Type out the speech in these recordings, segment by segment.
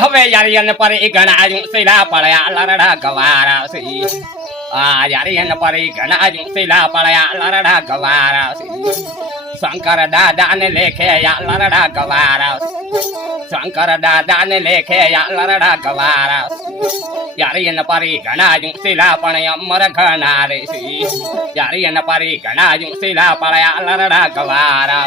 હવે યારી એને પરી ગણાયું શીલા પડ્યા લરડા ગવારા છે યારી એને પરી ગણાયું શીલા પડ્યા લરડા ગવારા છે શંકર દાદા ને લેખે લરડા ગવારા શંકર દાદા ને લેખે લરડા ગવારા યારી એને પરી ગણાયું શીલા પણ અમર ઘનારે છે યારી એને પરી ગણાયું શીલા પડ્યા લરડા ગવારા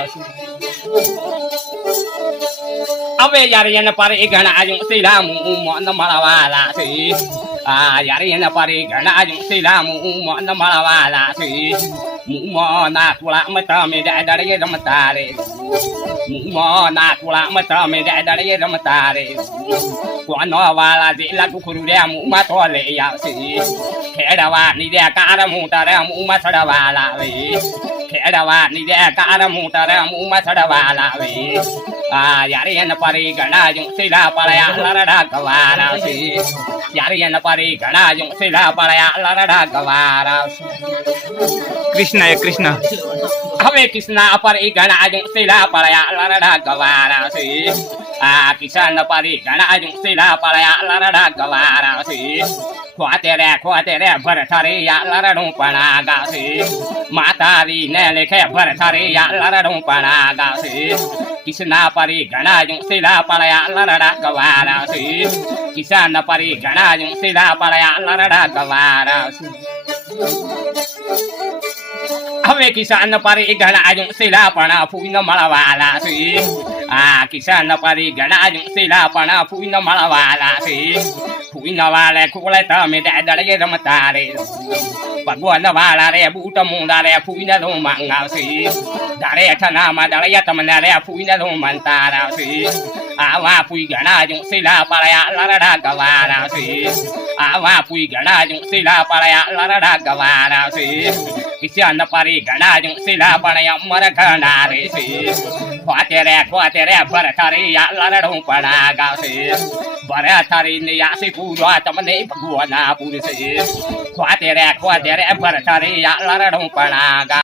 હવે યારી એને પરી ગણાયું શીલા મન મળવાલા છે યારી એને પરી ગણાયું શીલા મન મળવાલા છે ના તુળામાં તમે દળીએ રમતા રે ના તુળામાં તમે દળીએ રમતા રે કોનો વાળા જેલા કુકરું રે મુમાં તો લઈ આવશે ખેડવાની રે કાર મોટા રે મુમાં ચડવા લાવે ખેડવાની રે કાર મોટા રે મુમાં ચડવા લાવે યારી એને પરી ગણાયું શીલા પડ્યા લરડા ગવારા છે યારી એને પરી ગણાયું શીલા પડ્યા લરડા ગવારા કૃષ્ણ એ કૃષ્ણ હવે કૃષ્ણ પરી ગણાયું શીલા પડ્યા લરડા ગવારા છે કિશન પરી ગણાયું શીલા પડ્યા લરડા ગવારા છે ખોતે રે ભરથરી લરડું પણ ગાશે માતારી ને લેખે ભરથરી લરડું પણ ગાશે કિશન પરી ગણાયું શીલા પડ્યા લરડા ગવારા છે કિશન પરી ગણાયું શીલા પડ્યા લરડા ગવારા છે હવે કિસાન પરી ગણાયું શીલા પણ ફૂઈને મળવાલા છે કિસાન પરી ગણાયું શીલા પણ ફૂઈને મળવાલા છે ફૂઈને વાળે ખોળે તમે દળીએ રમતા રે ભગવાન વાળા રે બૂટ મુંડા રે ફૂઈને લો માંગાવશે ધારે ઠનામાં દળિયા તમને રે ફૂઈને લો માનતા આવશે આવા ફૂઈ ગણાયું શીલા પડ્યા લરડા ગવારા છે આવા ફૂઈ ગણાયું શીલા પડ્યા લરડા ગવારા છે કિશન પરી ગણાયું શીલા પણ અમર ઘનારે છે ખોતે રે ભરથરી લરડું પણ ગાશે ભરથરી ને આસી પૂરો તમને ભગવાન પૂરશે ખોતે રે ભરથરી લરડું પણ ગા